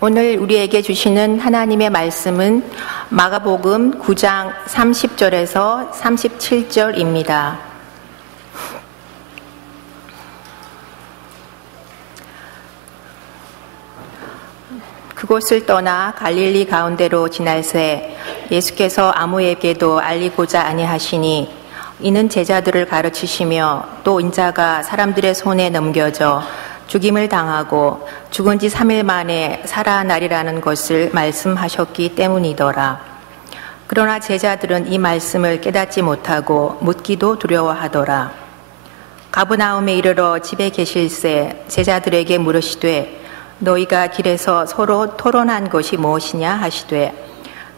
오늘 우리에게 주시는 하나님의 말씀은 마가복음 9장 30절에서 37절입니다. 그곳을 떠나 갈릴리 가운데로 지날새 예수께서 아무에게도 알리고자 아니하시니 이는 제자들을 가르치시며 또 인자가 사람들의 손에 넘겨져 죽임을 당하고 죽은 지 3일 만에 살아나리라는 것을 말씀하셨기 때문이더라. 그러나 제자들은 이 말씀을 깨닫지 못하고 묻기도 두려워하더라. 가버나움에 이르러 집에 계실새 제자들에게 물으시되 너희가 길에서 서로 토론한 것이 무엇이냐 하시되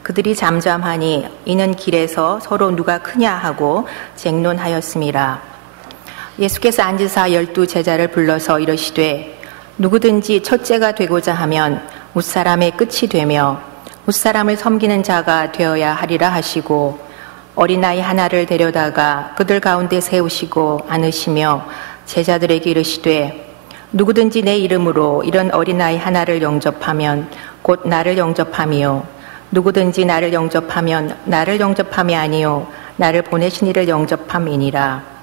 그들이 잠잠하니 이는 길에서 서로 누가 크냐 하고 쟁론하였음이라. 예수께서 앉으사 12 제자를 불러서 이르시되 누구든지 첫째가 되고자 하면 웃사람의 끝이 되며 웃사람을 섬기는 자가 되어야 하리라 하시고 어린아이 하나를 데려다가 그들 가운데 세우시고 안으시며 제자들에게 이르시되 누구든지 내 이름으로 이런 어린아이 하나를 영접하면 곧 나를 영접함이요 누구든지 나를 영접하면 나를 영접함이 아니요 나를 보내신 이를 영접함이니라.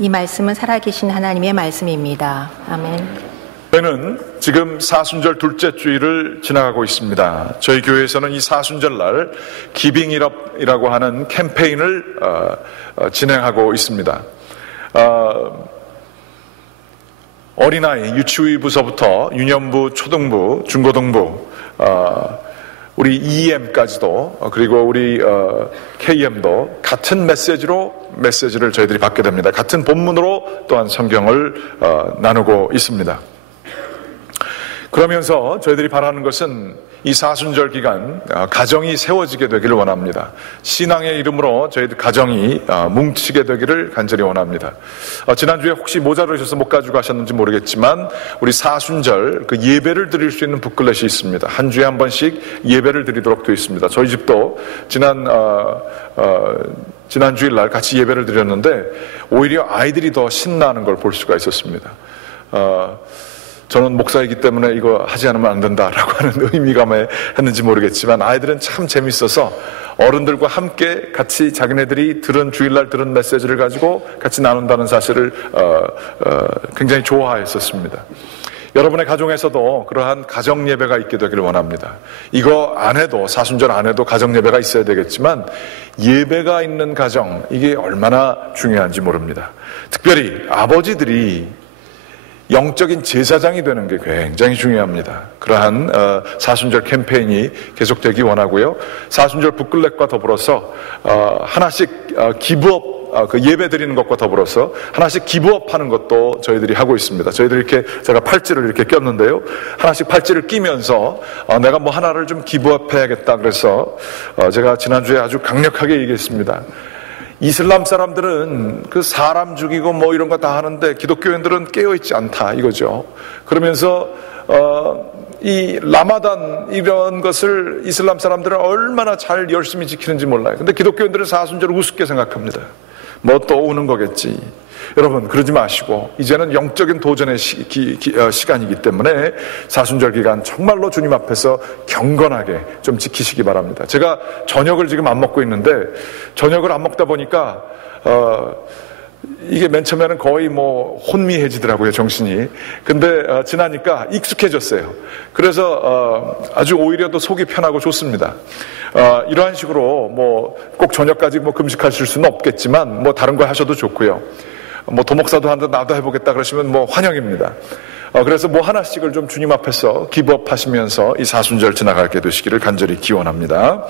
이 말씀은 살아계신 하나님의 말씀입니다. 아멘. 저희는 지금 사순절 둘째 주일을 지나가고 있습니다. 저희 교회에서는 이 사순절날 기빙잇업이라고 하는 캠페인을 진행하고 있습니다. 어린아이 유치부서부터 유년부, 초등부, 중고등부, 우리 EM까지도 그리고 우리 KM도 같은 메시지를 저희들이 받게 됩니다. 같은 본문으로 또한 성경을 나누고 있습니다. 그러면서 저희들이 바라는 것은 이 사순절 기간 가정이 세워지게 되기를 원합니다. 신앙의 이름으로 저희들 가정이 뭉치게 되기를 간절히 원합니다. 지난주에 혹시 모자르셔서 못 가지고 가셨는지 모르겠지만 우리 사순절 그 예배를 드릴 수 있는 북클렛이 있습니다. 한 주에 한 번씩 예배를 드리도록 되어 있습니다. 저희 집도 지난 주일날 같이 예배를 드렸는데 오히려 아이들이 더 신나는 걸 볼 수가 있었습니다. 저는 목사이기 때문에 이거 하지 않으면 안 된다라고 하는 의미감에 했는지 모르겠지만 아이들은 참 재밌어서 어른들과 함께 같이 자기네들이 주일날 들은 메시지를 가지고 같이 나눈다는 사실을 굉장히 좋아했었습니다. 여러분의 가정에서도 그러한 가정 예배가 있게 되기를 원합니다. 이거 안 해도 사순절 안 해도 가정 예배가 있어야 되겠지만 예배가 있는 가정 이게 얼마나 중요한지 모릅니다. 특별히 아버지들이 영적인 제사장이 되는 게 굉장히 중요합니다. 그러한 사순절 캠페인이 계속되기 원하고요. 사순절 북클렛과 더불어서 하나씩 기부업 그 예배 드리는 것과 더불어서 하나씩 기부업 하는 것도 저희들이 하고 있습니다. 저희들이 이렇게 제가 팔찌를 이렇게 꼈는데요. 하나씩 팔찌를 끼면서 내가 뭐 하나를 좀 기부업 해야겠다 그래서 제가 지난주에 아주 강력하게 얘기했습니다. 이슬람 사람들은 그 사람 죽이고 뭐 이런 거 다 하는데 기독교인들은 깨어있지 않다 이거죠. 그러면서 이 라마단 이런 것을 이슬람 사람들은 얼마나 잘 열심히 지키는지 몰라요. 근데 기독교인들은 사순절을 우습게 생각합니다. 뭐 또 오는 거겠지. 여러분 그러지 마시고 이제는 영적인 도전의 시간이기 때문에 사순절 기간 정말로 주님 앞에서 경건하게 좀 지키시기 바랍니다. 제가 저녁을 지금 안 먹고 있는데 저녁을 안 먹다 보니까 이게 맨 처음에는 거의 뭐 혼미해지더라고요, 정신이. 근데 지나니까 익숙해졌어요. 그래서 아주 오히려 더 속이 편하고 좋습니다. 이러한 식으로 뭐 꼭 저녁까지 뭐 금식하실 수는 없겠지만 뭐 다른 거 하셔도 좋고요. 뭐 도목사도 한다 나도 해보겠다 그러시면 뭐 환영입니다. 그래서 뭐 하나씩을 좀 주님 앞에서 기부업 하시면서 이 사순절 지나가게 되시기를 간절히 기원합니다.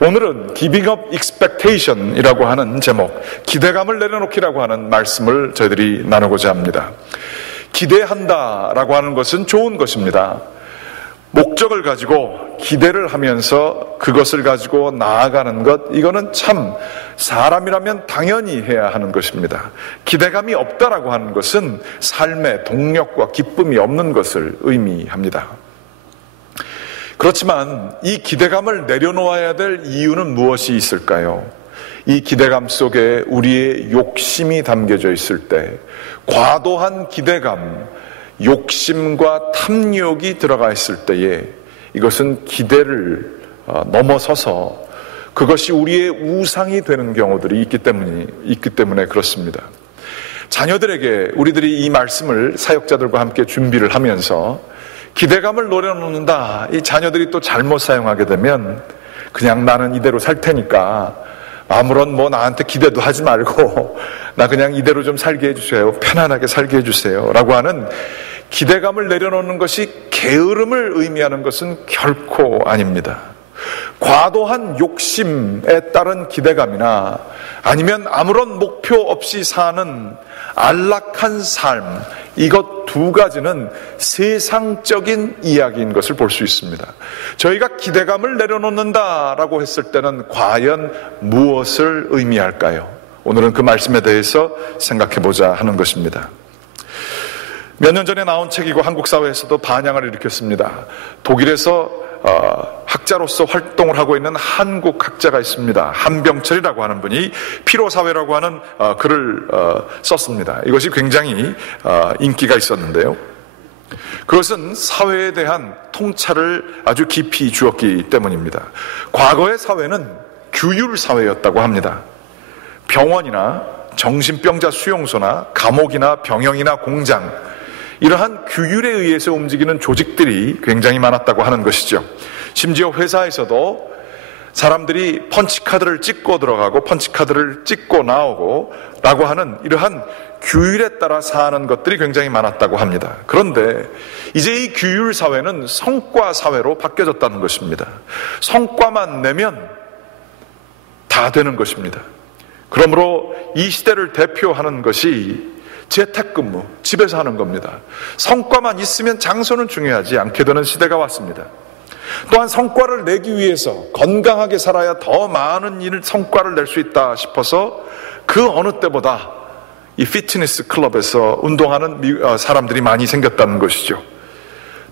오늘은 Giving Up Expectation 이라고 하는 제목, 기대감을 내려놓기라고 하는 말씀을 저희들이 나누고자 합니다. 기대한다라고 하는 것은 좋은 것입니다. 목적을 가지고 기대를 하면서 그것을 가지고 나아가는 것, 이거는 참 사람이라면 당연히 해야 하는 것입니다. 기대감이 없다라고 하는 것은 삶의 동력과 기쁨이 없는 것을 의미합니다. 그렇지만 이 기대감을 내려놓아야 될 이유는 무엇이 있을까요? 이 기대감 속에 우리의 욕심이 담겨져 있을 때 과도한 기대감, 욕심과 탐욕이 들어가 있을 때에 이것은 기대를 넘어서서 그것이 우리의 우상이 되는 경우들이 있기 때문에 그렇습니다. 자녀들에게 우리들이 이 말씀을 사역자들과 함께 준비를 하면서 기대감을 노려놓는다. 이 자녀들이 또 잘못 사용하게 되면 그냥 나는 이대로 살 테니까 아무런 나한테 기대도 하지 말고 나 그냥 이대로 좀 살게 해주세요. 편안하게 살게 해주세요. 라고 하는 기대감을 내려놓는 것이 게으름을 의미하는 것은 결코 아닙니다. 과도한 욕심에 따른 기대감이나 아니면 아무런 목표 없이 사는 안락한 삶, 이것 두 가지는 세상적인 이야기인 것을 볼 수 있습니다. 저희가 기대감을 내려놓는다라고 했을 때는 과연 무엇을 의미할까요? 오늘은 그 말씀에 대해서 생각해보자 하는 것입니다. 몇 년 전에 나온 책이고 한국 사회에서도 반향을 일으켰습니다. 독일에서 학자로서 활동을 하고 있는 한국 학자가 있습니다. 한병철이라고 하는 분이 피로사회라고 하는 글을 썼습니다. 이것이 굉장히 인기가 있었는데요. 그것은 사회에 대한 통찰을 아주 깊이 주었기 때문입니다. 과거의 사회는 규율사회였다고 합니다. 병원이나 정신병자 수용소나 감옥이나 병영이나 공장, 이러한 규율에 의해서 움직이는 조직들이 굉장히 많았다고 하는 것이죠. 심지어 회사에서도 사람들이 펀치카드를 찍고 들어가고 펀치카드를 찍고 나오고 라고 하는 이러한 규율에 따라 사는 것들이 굉장히 많았다고 합니다. 그런데 이제 이 규율 사회는 성과 사회로 바뀌어졌다는 것입니다. 성과만 내면 다 되는 것입니다. 그러므로 이 시대를 대표하는 것이 재택근무, 집에서 하는 겁니다. 성과만 있으면 장소는 중요하지 않게 되는 시대가 왔습니다. 또한 성과를 내기 위해서 건강하게 살아야 더 많은 성과를 낼 수 있다 싶어서 그 어느 때보다 이 피트니스 클럽에서 운동하는 사람들이 많이 생겼다는 것이죠.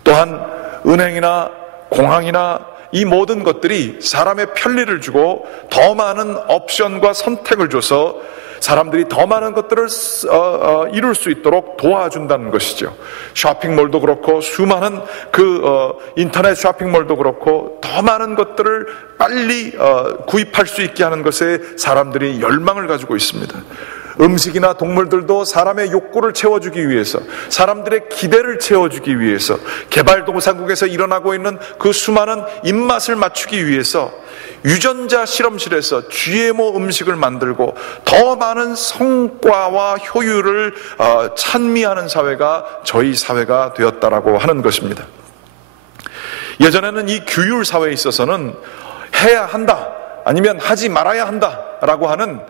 또한 은행이나 공항이나 이 모든 것들이 사람의 편리를 주고 더 많은 옵션과 선택을 줘서 사람들이 더 많은 것들을 이룰 수 있도록 도와준다는 것이죠. 쇼핑몰도 그렇고 수많은 인터넷 쇼핑몰도 그렇고 더 많은 것들을 빨리 구입할 수 있게 하는 것에 사람들이 열망을 가지고 있습니다. 음식이나 동물들도 사람의 욕구를 채워주기 위해서, 사람들의 기대를 채워주기 위해서, 개발도상국에서 일어나고 있는 그 수많은 입맛을 맞추기 위해서 유전자 실험실에서 GMO 음식을 만들고 더 많은 성과와 효율을 찬미하는 사회가 저희 사회가 되었다라고 하는 것입니다. 예전에는 이 규율 사회에 있어서는 해야 한다 아니면 하지 말아야 한다라고 하는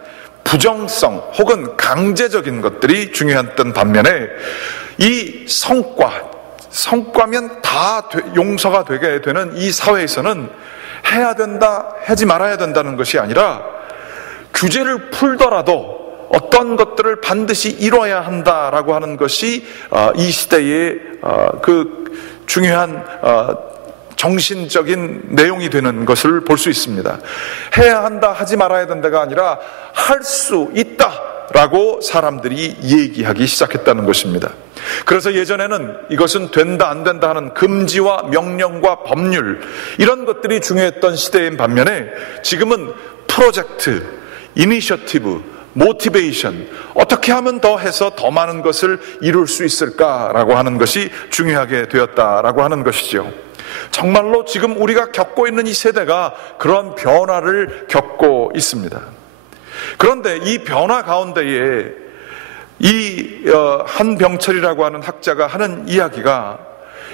부정성 혹은 강제적인 것들이 중요했던 반면에 이 성과면 다 용서가 되게 되는 이 사회에서는 해야 된다, 하지 말아야 된다는 것이 아니라 규제를 풀더라도 어떤 것들을 반드시 이뤄야 한다라고 하는 것이 이 시대의 그 중요한 정신적인 내용이 되는 것을 볼 수 있습니다. 해야 한다, 하지 말아야 된다가 아니라 할 수 있다라고 사람들이 얘기하기 시작했다는 것입니다. 그래서 예전에는 이것은 된다 안 된다 하는 금지와 명령과 법률, 이런 것들이 중요했던 시대인 반면에 지금은 프로젝트, 이니셔티브, 모티베이션, 어떻게 하면 더 해서 더 많은 것을 이룰 수 있을까라고 하는 것이 중요하게 되었다라고 하는 것이죠. 정말로 지금 우리가 겪고 있는 이 세대가 그런 변화를 겪고 있습니다. 그런데 이 변화 가운데에 이 한병철이라고 하는 학자가 하는 이야기가,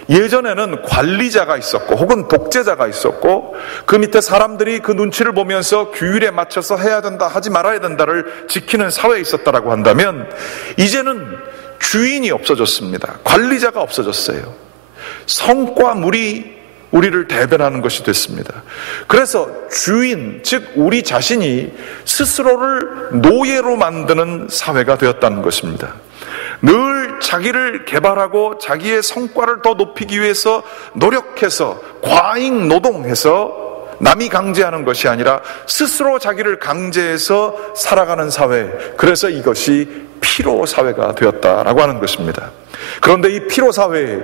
예전에는 관리자가 있었고 혹은 독재자가 있었고 그 밑에 사람들이 그 눈치를 보면서 규율에 맞춰서 해야 된다, 하지 말아야 된다를 지키는 사회에 있었다라고 한다면, 이제는 주인이 없어졌습니다. 관리자가 없어졌어요. 성과물이 우리를 대변하는 것이 됐습니다. 그래서 주인, 즉 우리 자신이 스스로를 노예로 만드는 사회가 되었다는 것입니다. 늘 자기를 개발하고 자기의 성과를 더 높이기 위해서 노력해서 과잉 노동해서 남이 강제하는 것이 아니라 스스로 자기를 강제해서 살아가는 사회, 그래서 이것이 피로 사회가 되었다라고 하는 것입니다. 그런데 이 피로 사회에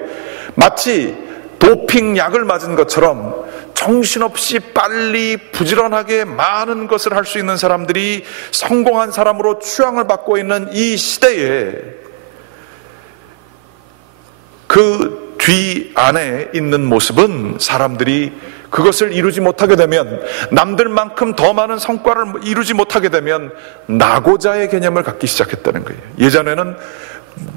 마치 도핑 약을 맞은 것처럼 정신없이 빨리 부지런하게 많은 것을 할 수 있는 사람들이 성공한 사람으로 추앙을 받고 있는 이 시대에 그 뒤 안에 있는 모습은 사람들이 그것을 이루지 못하게 되면, 남들만큼 더 많은 성과를 이루지 못하게 되면 낙오자의 개념을 갖기 시작했다는 거예요. 예전에는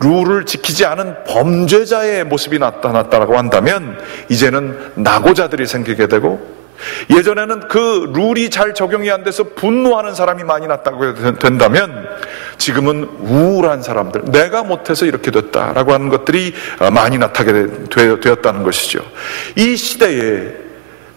룰을 지키지 않은 범죄자의 모습이 나타났다고 한다면 이제는 낙오자들이 생기게 되고, 예전에는 그 룰이 잘 적용이 안 돼서 분노하는 사람이 많이 났다고 된다면 지금은 우울한 사람들, 내가 못해서 이렇게 됐다라고 하는 것들이 많이 나타나게 되었다는 것이죠. 이 시대에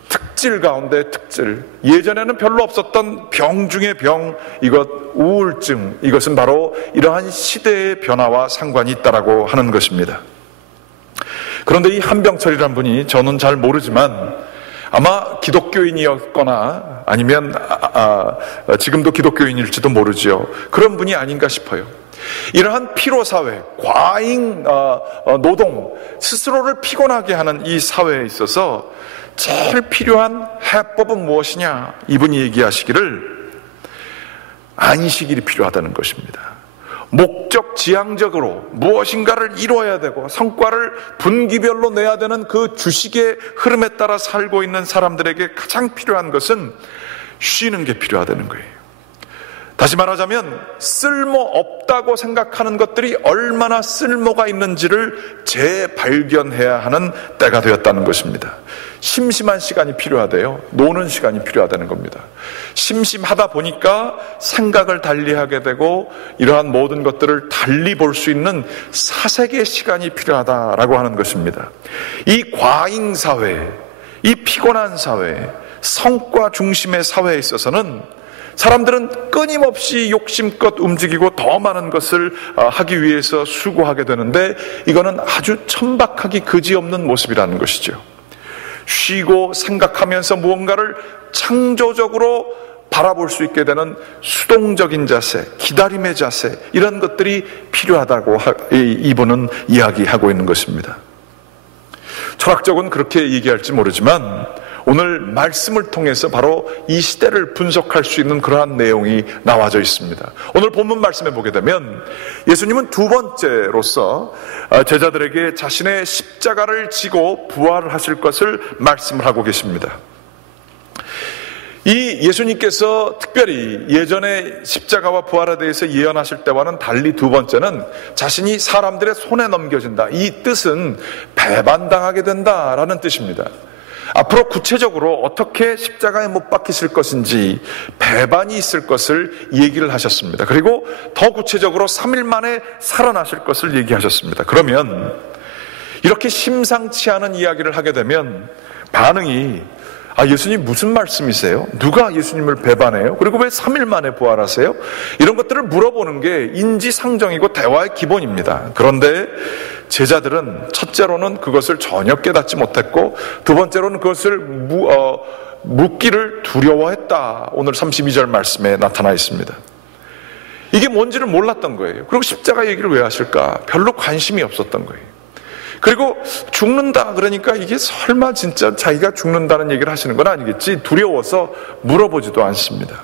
특질 가운데 특질, 예전에는 별로 없었던 병 중에 병, 이것 우울증, 이것은 바로 이러한 시대의 변화와 상관이 있다라고 하는 것입니다. 그런데 이 한병철이라는 분이, 저는 잘 모르지만 아마 기독교인이었거나 아니면 지금도 기독교인일지도 모르죠. 그런 분이 아닌가 싶어요. 이러한 피로사회, 과잉 노동, 스스로를 피곤하게 하는 이 사회에 있어서 제일 필요한 해법은 무엇이냐? 이분이 얘기하시기를 안식일이 필요하다는 것입니다. 목적 지향적으로 무엇인가를 이루어야 되고 성과를 분기별로 내야 되는 그 주식의 흐름에 따라 살고 있는 사람들에게 가장 필요한 것은 쉬는 게 필요하다는 거예요. 다시 말하자면 쓸모없다고 생각하는 것들이 얼마나 쓸모가 있는지를 재발견해야 하는 때가 되었다는 것입니다. 심심한 시간이 필요하대요. 노는 시간이 필요하다는 겁니다. 심심하다 보니까 생각을 달리하게 되고 이러한 모든 것들을 달리 볼 수 있는 사색의 시간이 필요하다라고 하는 것입니다. 이 과잉사회, 이 피곤한 사회, 성과 중심의 사회에 있어서는 사람들은 끊임없이 욕심껏 움직이고 더 많은 것을 하기 위해서 수고하게 되는데, 이거는 아주 천박하기 그지없는 모습이라는 것이죠. 쉬고 생각하면서 무언가를 창조적으로 바라볼 수 있게 되는 수동적인 자세, 기다림의 자세, 이런 것들이 필요하다고 이분은 이야기하고 있는 것입니다. 철학적은 그렇게 얘기할지 모르지만 오늘 말씀을 통해서 바로 이 시대를 분석할 수 있는 그러한 내용이 나와져 있습니다. 오늘 본문 말씀에 보게 되면 예수님은 두 번째로서 제자들에게 자신의 십자가를 지고 부활하실 것을 말씀을 하고 계십니다. 이 예수님께서 특별히 예전에 십자가와 부활에 대해서 예언하실 때와는 달리 두 번째는 자신이 사람들의 손에 넘겨진다. 이 뜻은 배반당하게 된다라는 뜻입니다. 앞으로 구체적으로 어떻게 십자가에 못 박히실 것인지 배반이 있을 것을 얘기를 하셨습니다. 그리고 더 구체적으로 3일 만에 살아나실 것을 얘기하셨습니다. 그러면 이렇게 심상치 않은 이야기를 하게 되면 반응이, 예수님 무슨 말씀이세요? 누가 예수님을 배반해요? 그리고 왜 3일 만에 부활하세요? 이런 것들을 물어보는 게 인지상정이고 대화의 기본입니다. 그런데 제자들은 첫째로는 그것을 전혀 깨닫지 못했고, 두 번째로는 그것을 묻기를 두려워했다. 오늘 32절 말씀에 나타나 있습니다. 이게 뭔지를 몰랐던 거예요. 그리고 십자가 얘기를 왜 하실까? 별로 관심이 없었던 거예요. 그리고 죽는다 그러니까 이게 설마 진짜 자기가 죽는다는 얘기를 하시는 건 아니겠지? 두려워서 물어보지도 않습니다.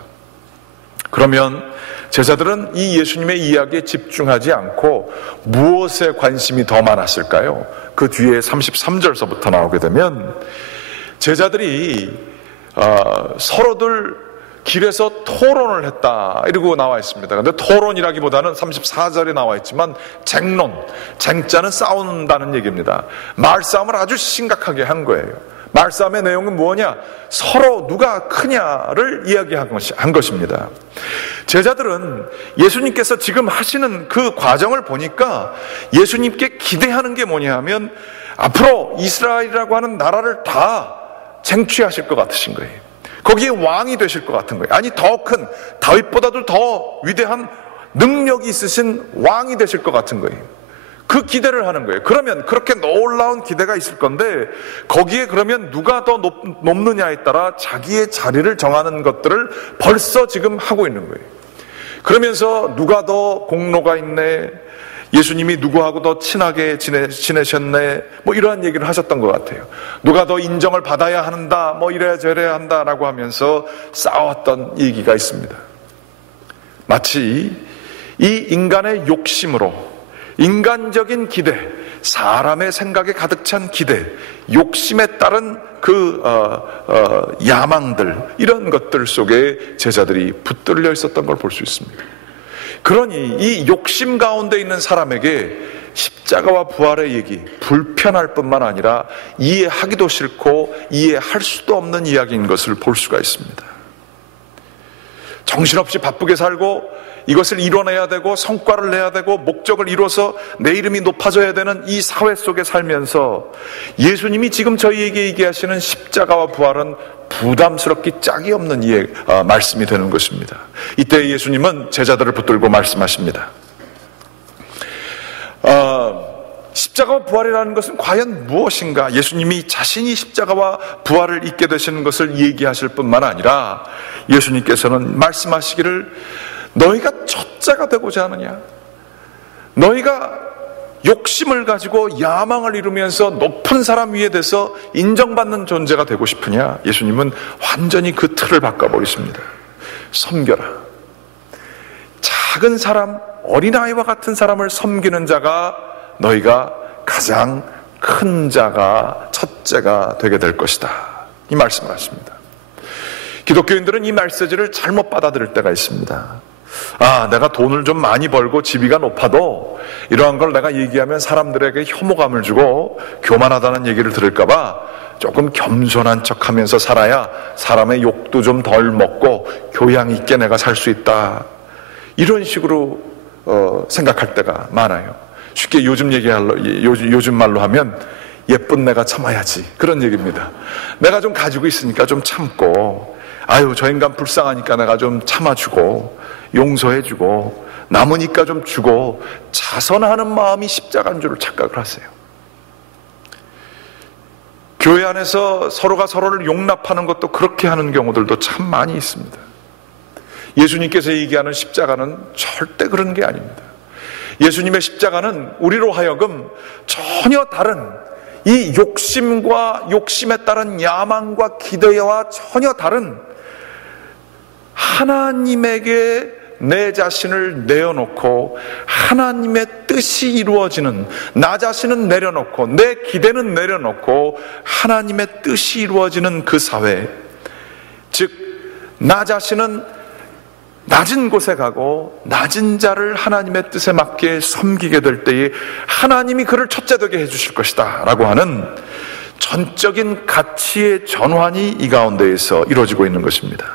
그러면 제자들은 이 예수님의 이야기에 집중하지 않고 무엇에 관심이 더 많았을까요? 그 뒤에 33절서부터 나오게 되면 제자들이 서로들 길에서 토론을 했다 이러고 나와 있습니다. 그런데 토론이라기보다는 34절에 나와 있지만 쟁론, 쟁자는 싸운다는 얘기입니다. 말싸움을 아주 심각하게 한 거예요. 말싸움의 내용은 뭐냐? 서로 누가 크냐를 이야기한 것입니다. 제자들은 예수님께서 지금 하시는 그 과정을 보니까 예수님께 기대하는 게 뭐냐 하면 앞으로 이스라엘이라고 하는 나라를 다 쟁취하실 것 같으신 거예요. 거기에 왕이 되실 것 같은 거예요. 아니, 더 큰 다윗보다도 더 위대한 능력이 있으신 왕이 되실 것 같은 거예요. 그 기대를 하는 거예요. 그러면 그렇게 놀라운 기대가 있을 건데 거기에 그러면 누가 더 높느냐에 따라 자기의 자리를 정하는 것들을 벌써 지금 하고 있는 거예요. 그러면서 누가 더 공로가 있네, 예수님이 누구하고 더 친하게 지내셨네, 뭐 이러한 얘기를 하셨던 것 같아요. 누가 더 인정을 받아야 한다, 뭐 이래야 저래야 한다라고 하면서 싸웠던 얘기가 있습니다. 마치 이 인간의 욕심으로, 인간적인 기대, 사람의 생각에 가득 찬 기대, 욕심에 따른 야망들, 이런 것들 속에 제자들이 붙들려 있었던 걸 볼 수 있습니다. 그러니 이 욕심 가운데 있는 사람에게 십자가와 부활의 얘기, 불편할 뿐만 아니라 이해하기도 싫고 이해할 수도 없는 이야기인 것을 볼 수가 있습니다. 정신없이 바쁘게 살고 이것을 이뤄내야 되고 성과를 내야 되고 목적을 이뤄서 내 이름이 높아져야 되는 이 사회 속에 살면서 예수님이 지금 저희에게 얘기하시는 십자가와 부활은 부담스럽기 짝이 없는 말씀이 되는 것입니다. 이때 예수님은 제자들을 붙들고 말씀하십니다. 십자가와 부활이라는 것은 과연 무엇인가? 예수님이 자신이 십자가와 부활을 잊게 되시는 것을 얘기하실 뿐만 아니라 예수님께서는 말씀하시기를, 너희가 첫자가 되고자 하느냐? 너희가 욕심을 가지고 야망을 이루면서 높은 사람 위에 대해서 인정받는 존재가 되고 싶으냐? 예수님은 완전히 그 틀을 바꿔버리십니다. 섬겨라. 작은 사람, 어린아이와 같은 사람을 섬기는 자가 너희가 가장 큰 자가, 첫째가 되게 될 것이다, 이 말씀을 하십니다. 기독교인들은 이 메시지를 잘못 받아들일 때가 있습니다. 내가 돈을 좀 많이 벌고 지위가 높아도 이러한 걸 내가 얘기하면 사람들에게 혐오감을 주고 교만하다는 얘기를 들을까봐 조금 겸손한 척하면서 살아야 사람의 욕도 좀 덜 먹고 교양 있게 내가 살 수 있다, 이런 식으로 생각할 때가 많아요. 쉽게 요즘 말로 하면 예쁜 내가 참아야지, 그런 얘기입니다. 내가 좀 가지고 있으니까 좀 참고, 저 인간 불쌍하니까 내가 좀 참아주고 용서해주고, 남으니까 좀 주고, 자선하는 마음이 십자가인 줄 착각을 하세요. 교회 안에서 서로가 서로를 용납하는 것도 그렇게 하는 경우들도 참 많이 있습니다. 예수님께서 얘기하는 십자가는 절대 그런 게 아닙니다. 예수님의 십자가는 우리로 하여금 전혀 다른, 이 욕심과 욕심에 따른 야망과 기대와 전혀 다른, 하나님에게 내 자신을 내어놓고 하나님의 뜻이 이루어지는, 나 자신은 내려놓고 내 기대는 내려놓고 하나님의 뜻이 이루어지는 그 사회, 즉 나 자신은 낮은 곳에 가고 낮은 자를 하나님의 뜻에 맞게 섬기게 될 때에 하나님이 그를 첫째 되게 해주실 것이다 라고 하는 전적인 가치의 전환이 이 가운데에서 이루어지고 있는 것입니다.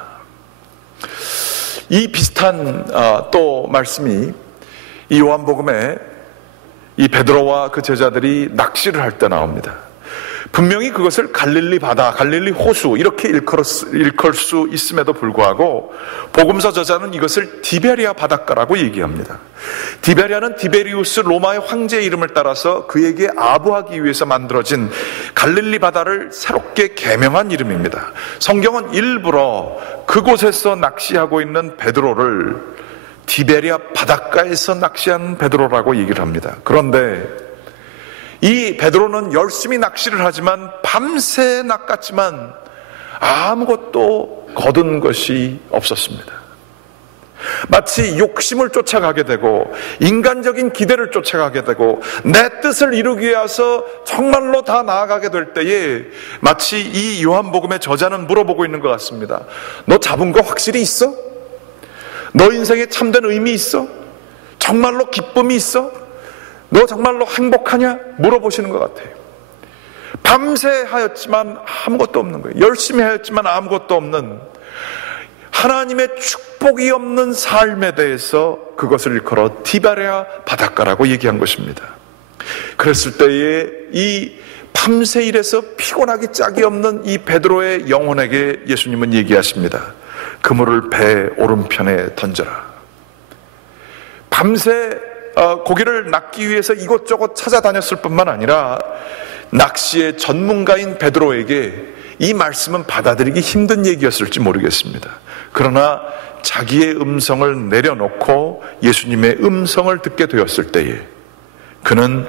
이 비슷한 또 말씀이 이 요한복음에 이 베드로와 그 제자들이 낚시를 할 때 나옵니다. 분명히 그것을 갈릴리 바다, 갈릴리 호수 이렇게 일컬 수 있음에도 불구하고 복음서 저자는 이것을 디베리아 바닷가라고 얘기합니다. 디베리아는 디베리우스 로마의 황제의 이름을 따라서 그에게 아부하기 위해서 만들어진 갈릴리 바다를 새롭게 개명한 이름입니다. 성경은 일부러 그곳에서 낚시하고 있는 베드로를 디베리아 바닷가에서 낚시한 베드로라고 얘기를 합니다. 그런데 이 베드로는 열심히 낚시를 하지만 밤새 낚았지만 아무것도 거둔 것이 없었습니다. 마치 욕심을 쫓아가게 되고 인간적인 기대를 쫓아가게 되고 내 뜻을 이루기 위해서 정말로 다 나아가게 될 때에 마치 이 요한복음의 저자는 물어보고 있는 것 같습니다. 너 잡은 거 확실히 있어? 너 인생에 참된 의미 있어? 정말로 기쁨이 있어? 너 정말로 행복하냐? 물어보시는 것 같아요. 밤새 하였지만 아무것도 없는 거예요. 열심히 하였지만 아무것도 없는, 하나님의 축복이 없는 삶에 대해서 그것을 일컬어 디베리아 바닷가라고 얘기한 것입니다. 그랬을 때에 이 밤새 일해서 피곤하기 짝이 없는 이 베드로의 영혼에게 예수님은 얘기하십니다. 그물을 배 오른편에 던져라. 밤새 고기를 낚기 위해서 이곳저곳 찾아다녔을 뿐만 아니라 낚시의 전문가인 베드로에게 이 말씀은 받아들이기 힘든 얘기였을지 모르겠습니다. 그러나 자기의 음성을 내려놓고 예수님의 음성을 듣게 되었을 때에 그는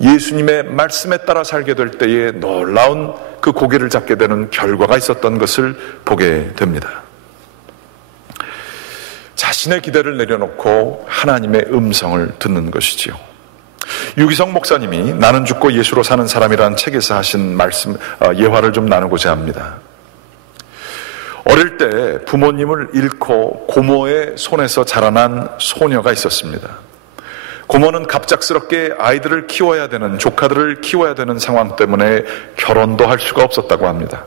예수님의 말씀에 따라 살게 될 때에 놀라운 그 고개를 잡게 되는 결과가 있었던 것을 보게 됩니다. 자신의 기대를 내려놓고 하나님의 음성을 듣는 것이지요. 유기성 목사님이 나는 죽고 예수로 사는 사람이라는 책에서 하신 말씀, 예화를 좀 나누고자 합니다. 어릴 때 부모님을 잃고 고모의 손에서 자라난 소녀가 있었습니다. 고모는 갑작스럽게 아이들을 키워야 되는, 조카들을 키워야 되는 상황 때문에 결혼도 할 수가 없었다고 합니다.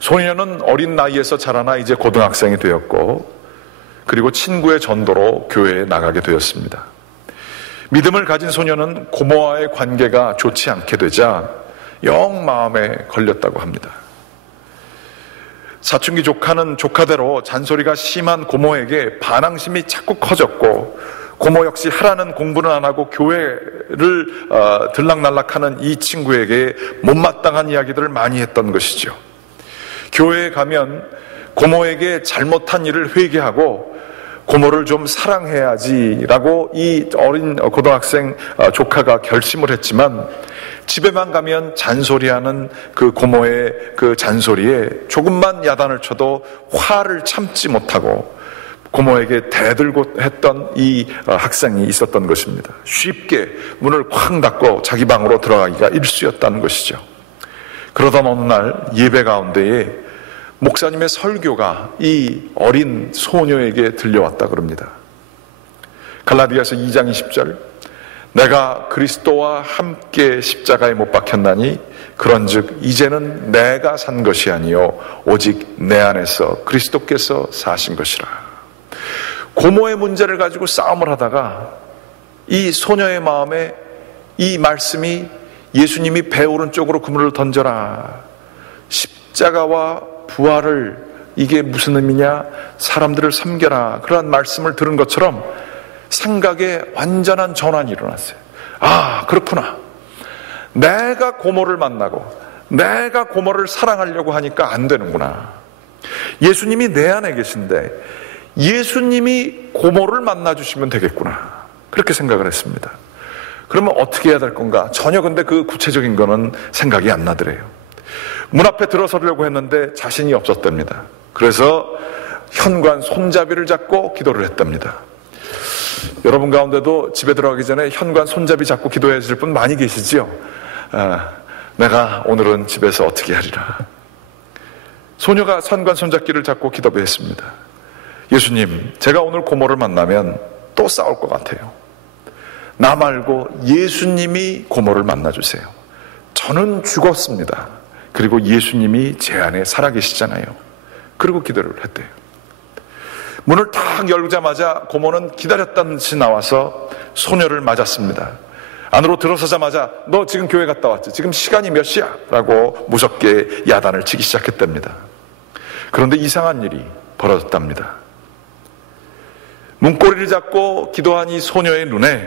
소녀는 어린 나이에서 자라나 이제 고등학생이 되었고, 그리고 친구의 전도로 교회에 나가게 되었습니다. 믿음을 가진 소녀는 고모와의 관계가 좋지 않게 되자 영 마음에 걸렸다고 합니다. 사춘기 조카는 조카대로 잔소리가 심한 고모에게 반항심이 자꾸 커졌고, 고모 역시 하라는 공부는 안 하고 교회를 들락날락하는 이 친구에게 못마땅한 이야기들을 많이 했던 것이죠. 교회에 가면 고모에게 잘못한 일을 회개하고 고모를 좀 사랑해야지라고 이 어린 고등학생 조카가 결심을 했지만, 집에만 가면 잔소리하는 그 고모의 그 잔소리에 조금만 야단을 쳐도 화를 참지 못하고 고모에게 대들고 했던 이 학생이 있었던 것입니다. 쉽게 문을 쾅 닫고 자기 방으로 들어가기가 일쑤였다는 것이죠. 그러던 어느 날 예배 가운데에 목사님의 설교가 이 어린 소녀에게 들려왔다 그럽니다. 갈라디아서 2장 20절, 내가 그리스도와 함께 십자가에 못 박혔나니 그런즉 이제는 내가 산 것이 아니요 오직 내 안에서 그리스도께서 사신 것이라. 고모의 문제를 가지고 싸움을 하다가 이 소녀의 마음에 이 말씀이, 예수님이 배 오른쪽으로 그물을 던져라, 십자가와 부활을, 이게 무슨 의미냐, 사람들을 섬겨라, 그러한 말씀을 들은 것처럼 생각에 완전한 전환이 일어났어요. 아, 그렇구나. 내가 고모를 만나고 내가 고모를 사랑하려고 하니까 안 되는구나. 예수님이 내 안에 계신데 예수님이 고모를 만나주시면 되겠구나, 그렇게 생각을 했습니다. 그러면 어떻게 해야 될 건가? 전혀 근데 그 구체적인 거는 생각이 안 나더래요. 문 앞에 들어서려고 했는데 자신이 없었답니다. 그래서 현관 손잡이를 잡고 기도를 했답니다. 여러분 가운데도 집에 들어가기 전에 현관 손잡이 잡고 기도해 주실 분 많이 계시지요? 내가 오늘은 집에서 어떻게 하리라. 소녀가 현관 손잡기를 잡고 기도했습니다. 예수님, 제가 오늘 고모를 만나면 또 싸울 것 같아요. 나 말고 예수님이 고모를 만나주세요. 저는 죽었습니다. 그리고 예수님이 제 안에 살아계시잖아요. 그리고 기도를 했대요. 문을 탁 열자마자 고모는 기다렸다는 듯이 나와서 소녀를 맞았습니다. 안으로 들어서자마자 너 지금 교회 갔다 왔지? 지금 시간이 몇 시야? 라고 무섭게 야단을 치기 시작했답니다. 그런데 이상한 일이 벌어졌답니다. 문고리를 잡고 기도한 이 소녀의 눈에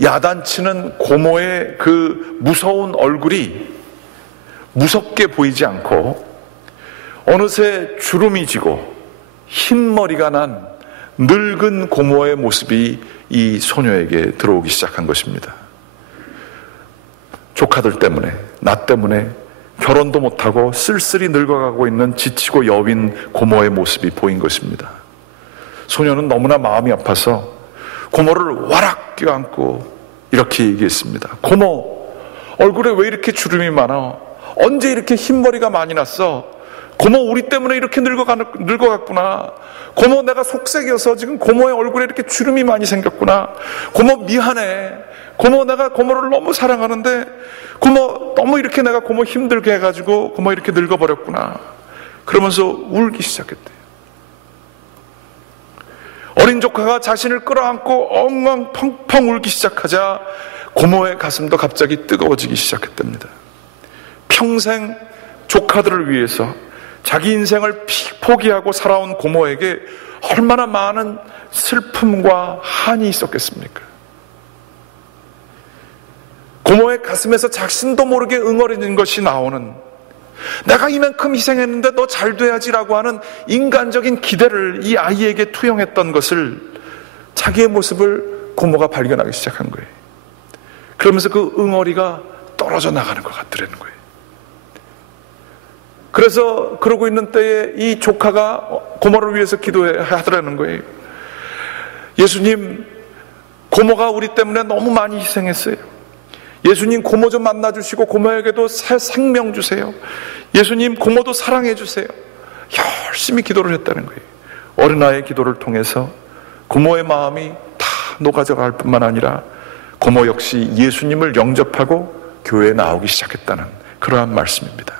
야단치는 고모의 그 무서운 얼굴이 무섭게 보이지 않고 어느새 주름이 지고 흰머리가 난 늙은 고모의 모습이 이 소녀에게 들어오기 시작한 것입니다. 조카들 때문에, 나 때문에 결혼도 못하고 쓸쓸히 늙어가고 있는 지치고 여윈 고모의 모습이 보인 것입니다. 소녀는 너무나 마음이 아파서 고모를 와락 껴안고 이렇게 얘기했습니다. 고모, 얼굴에 왜 이렇게 주름이 많아? 언제 이렇게 흰머리가 많이 났어? 고모, 우리 때문에 이렇게 늙어갔구나. 고모, 내가 속색여서 지금 고모의 얼굴에 이렇게 주름이 많이 생겼구나. 고모, 미안해. 고모, 내가 고모를 너무 사랑하는데 고모, 너무 이렇게 내가 고모 힘들게 해가지고 고모 이렇게 늙어버렸구나. 그러면서 울기 시작했대요. 어린 조카가 자신을 끌어안고 엉엉 펑펑 울기 시작하자 고모의 가슴도 갑자기 뜨거워지기 시작했답니다. 평생 조카들을 위해서 자기 인생을 포기하고 살아온 고모에게 얼마나 많은 슬픔과 한이 있었겠습니까? 고모의 가슴에서 자신도 모르게 응어리는 것이 나오는 내가 이만큼 희생했는데 너 잘 돼야지라고 하는 인간적인 기대를 이 아이에게 투영했던 것을, 자기의 모습을 고모가 발견하기 시작한 거예요. 그러면서 그 응어리가 떨어져 나가는 것 같더라는 거예요. 그래서 그러고 있는 때에 이 조카가 고모를 위해서 기도하더라는 거예요. 예수님, 고모가 우리 때문에 너무 많이 희생했어요. 예수님, 고모 좀 만나주시고 고모에게도 새 생명 주세요. 예수님, 고모도 사랑해 주세요. 열심히 기도를 했다는 거예요. 어린아이의 기도를 통해서 고모의 마음이 다 녹아져갈 뿐만 아니라 고모 역시 예수님을 영접하고 교회에 나오기 시작했다는 그러한 말씀입니다.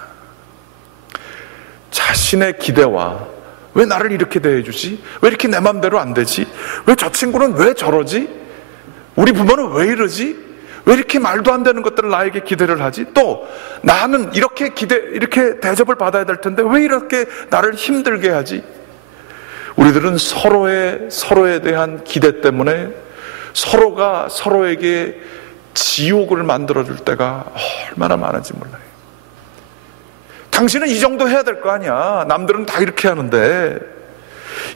자신의 기대와, 왜 나를 이렇게 대해주지? 왜 이렇게 내 맘대로 안 되지? 왜 저 친구는 왜 저러지? 우리 부모는 왜 이러지? 왜 이렇게 말도 안 되는 것들을 나에게 기대를 하지? 또 나는 이렇게 이렇게 대접을 받아야 될 텐데 왜 이렇게 나를 힘들게 하지? 우리들은 서로에 대한 기대 때문에 서로가 서로에게 지옥을 만들어줄 때가 얼마나 많은지 몰라요. 당신은 이 정도 해야 될 거 아니야. 남들은 다 이렇게 하는데.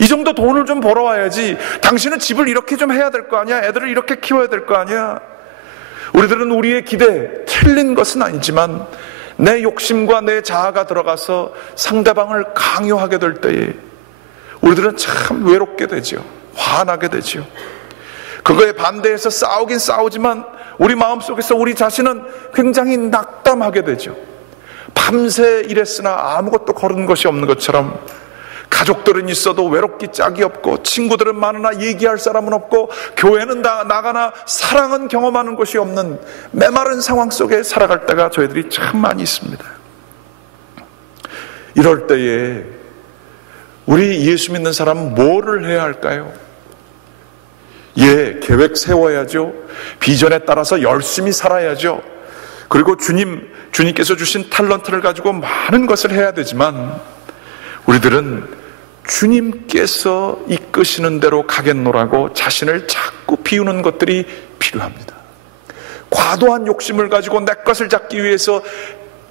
이 정도 돈을 좀 벌어와야지. 당신은 집을 이렇게 좀 해야 될 거 아니야. 애들을 이렇게 키워야 될 거 아니야. 우리들은 우리의 기대, 틀린 것은 아니지만 내 욕심과 내 자아가 들어가서 상대방을 강요하게 될 때에 우리들은 참 외롭게 되죠. 화나게 되죠. 그거에 반대해서 싸우긴 싸우지만 우리 마음속에서 우리 자신은 굉장히 낙담하게 되죠. 밤새 일했으나 아무것도 거른 것이 없는 것처럼, 가족들은 있어도 외롭기 짝이 없고, 친구들은 많으나 얘기할 사람은 없고, 교회는 나가나 사랑은 경험하는 것이 없는 메마른 상황 속에 살아갈 때가 저희들이 참 많이 있습니다. 이럴 때에 우리 예수 믿는 사람은 뭐를 해야 할까요? 계획 세워야죠. 비전에 따라서 열심히 살아야죠. 그리고 주님께서 주신 탤런트를 가지고 많은 것을 해야 되지만, 우리들은 주님께서 이끄시는 대로 가겠노라고 자신을 자꾸 비우는 것들이 필요합니다. 과도한 욕심을 가지고 내 것을 잡기 위해서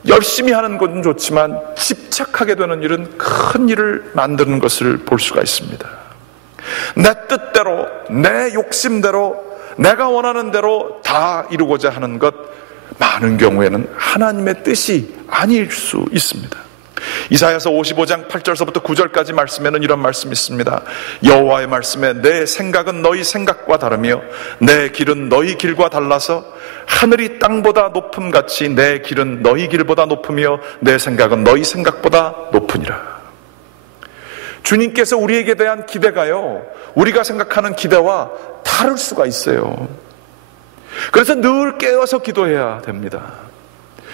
열심히 하는 것은 좋지만 집착하게 되는 일은 큰 일을 만드는 것을 볼 수가 있습니다. 내 뜻대로, 내 욕심대로, 내가 원하는 대로 다 이루고자 하는 것, 많은 경우에는 하나님의 뜻이 아닐 수 있습니다. 이사야서 55장 8절서부터 9절까지 말씀에는 이런 말씀이 있습니다. 여호와의 말씀에 내 생각은 너희 생각과 다르며 내 길은 너희 길과 달라서 하늘이 땅보다 높음같이 내 길은 너희 길보다 높으며 내 생각은 너희 생각보다 높으니라. 주님께서 우리에게 대한 기대가요, 우리가 생각하는 기대와 다를 수가 있어요. 그래서 늘 깨어서 기도해야 됩니다.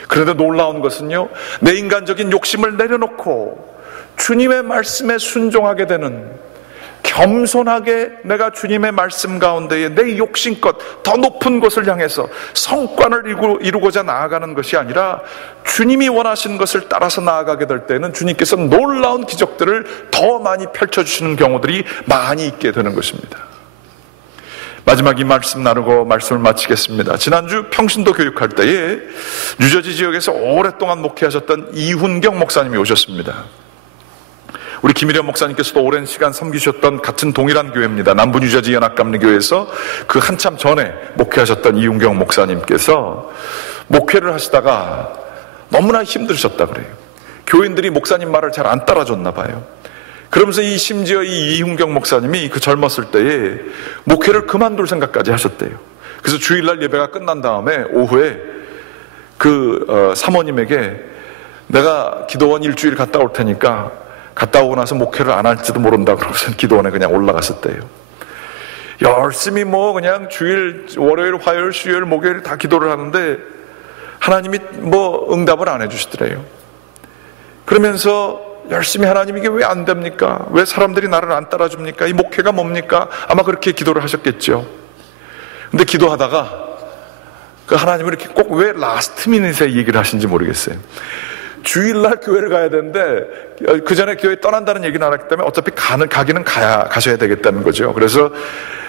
그런데 놀라운 것은요, 내 인간적인 욕심을 내려놓고 주님의 말씀에 순종하게 되는, 겸손하게 내가 주님의 말씀 가운데에 내 욕심껏 더 높은 곳을 향해서 성과를 이루고자 나아가는 것이 아니라 주님이 원하시는 것을 따라서 나아가게 될 때는 주님께서 놀라운 기적들을 더 많이 펼쳐주시는 경우들이 많이 있게 되는 것입니다. 마지막 이 말씀 나누고 말씀을 마치겠습니다. 지난주 평신도 교육할 때에 뉴저지 지역에서 오랫동안 목회하셨던 이훈경 목사님이 오셨습니다. 우리 김일현 목사님께서도 오랜 시간 섬기셨던 같은 동일한 교회입니다. 남부 뉴저지 연합감리교회에서 그 한참 전에 목회하셨던 이훈경 목사님께서 목회를 하시다가 너무나 힘드셨다 그래요. 교인들이 목사님 말을 잘 안 따라줬나 봐요. 그러면서 심지어 이 이훈경 목사님이 그 젊었을 때에 목회를 그만둘 생각까지 하셨대요. 그래서 주일날 예배가 끝난 다음에 오후에 사모님에게 내가 기도원 일주일 갔다 올 테니까 갔다 오고 나서 목회를 안 할지도 모른다 그러고서 기도원에 그냥 올라갔었대요. 열심히 그냥 주일, 월요일, 화요일, 수요일, 목요일 다 기도를 하는데 하나님이 응답을 안 해주시더래요. 그러면서 열심히 하나님 이게 왜 안 됩니까? 왜 사람들이 나를 안 따라줍니까? 이 목회가 뭡니까? 아마 그렇게 기도를 하셨겠죠. 근데 기도하다가 그 하나님을 이렇게 꼭 왜 라스트 미닛에 얘기를 하신지 모르겠어요. 주일날 교회를 가야 되는데 그 전에 교회 떠난다는 얘기는 안 했기 때문에 어차피 가기는 가셔야 되겠다는 거죠. 그래서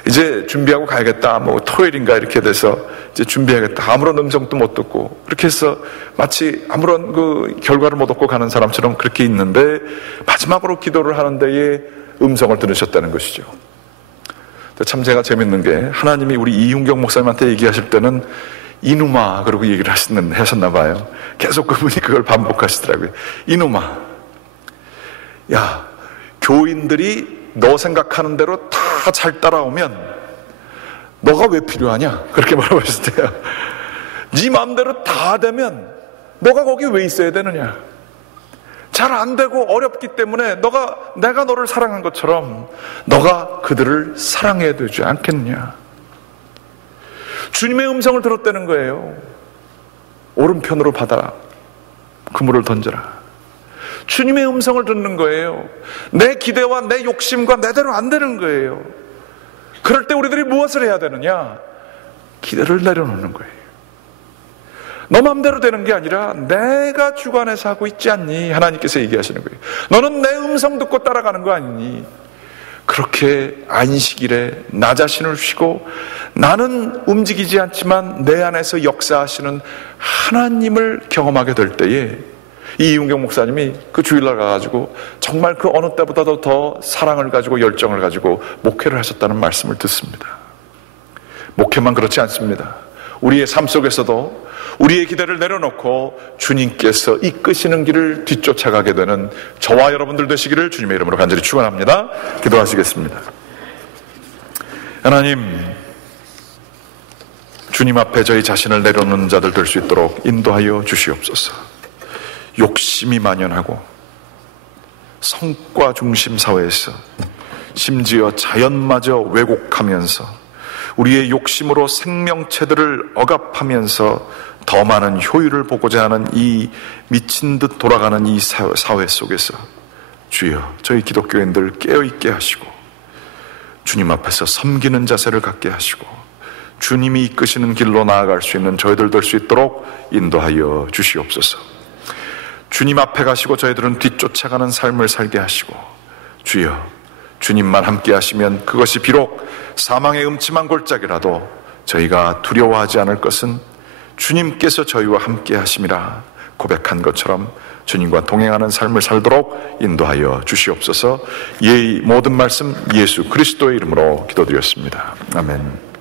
이제 준비하고 가야겠다. 뭐 토요일인가 이렇게 돼서 이제 준비해야겠다. 아무런 음성도 못 듣고 그렇게 해서 마치 아무런 그 결과를 못 얻고 가는 사람처럼 그렇게 있는데 마지막으로 기도를 하는 데에 음성을 들으셨다는 것이죠. 참 제가 재밌는 게 하나님이 우리 이윤경 목사님한테 얘기하실 때는 이놈아 그러고 얘기를 하셨나 봐요. 계속 그분이 그걸 반복하시더라고요. 이놈아, 야, 교인들이 너 생각하는 대로 다 잘 따라오면 너가 왜 필요하냐? 그렇게 말하셨을 때요. 네 마음대로 다 되면 너가 거기 왜 있어야 되느냐? 잘 안 되고 어렵기 때문에 내가 너를 사랑한 것처럼 너가 그들을 사랑해야 되지 않겠느냐? 주님의 음성을 들었다는 거예요. 오른편으로 받아라. 그물을 던져라. 주님의 음성을 듣는 거예요. 내 기대와 내 욕심과 내대로 안 되는 거예요. 그럴 때 우리들이 무엇을 해야 되느냐? 기대를 내려놓는 거예요. 너 맘대로 되는 게 아니라 내가 주관해서 하고 있지 않니? 하나님께서 얘기하시는 거예요. 너는 내 음성 듣고 따라가는 거 아니니? 그렇게 안식일에 나 자신을 쉬고 나는 움직이지 않지만 내 안에서 역사하시는 하나님을 경험하게 될 때에 이윤경 목사님이 그 주일날 가가지고 정말 그 어느 때보다도 더 사랑을 가지고 열정을 가지고 목회를 하셨다는 말씀을 듣습니다. 목회만 그렇지 않습니다. 우리의 삶 속에서도 우리의 기대를 내려놓고 주님께서 이끄시는 길을 뒤쫓아가게 되는 저와 여러분들 되시기를 주님의 이름으로 간절히 축원합니다. 기도하시겠습니다. 하나님, 주님 앞에 저희 자신을 내려놓는 자들 될 수 있도록 인도하여 주시옵소서. 욕심이 만연하고 성과 중심 사회에서 심지어 자연마저 왜곡하면서 우리의 욕심으로 생명체들을 억압하면서 더 많은 효율을 보고자 하는 이 미친 듯 돌아가는 이 사회 속에서 주여 저희 기독교인들 깨어있게 하시고 주님 앞에서 섬기는 자세를 갖게 하시고 주님이 이끄시는 길로 나아갈 수 있는 저희들 될 수 있도록 인도하여 주시옵소서. 주님 앞에 가시고 저희들은 뒤쫓아가는 삶을 살게 하시고 주여 주님만 함께 하시면 그것이 비록 사망의 음침한 골짜기라도 저희가 두려워하지 않을 것은 주님께서 저희와 함께 하심이라 고백한 것처럼 주님과 동행하는 삶을 살도록 인도하여 주시옵소서. 이 모든 말씀 예수 그리스도의 이름으로 기도드렸습니다. 아멘.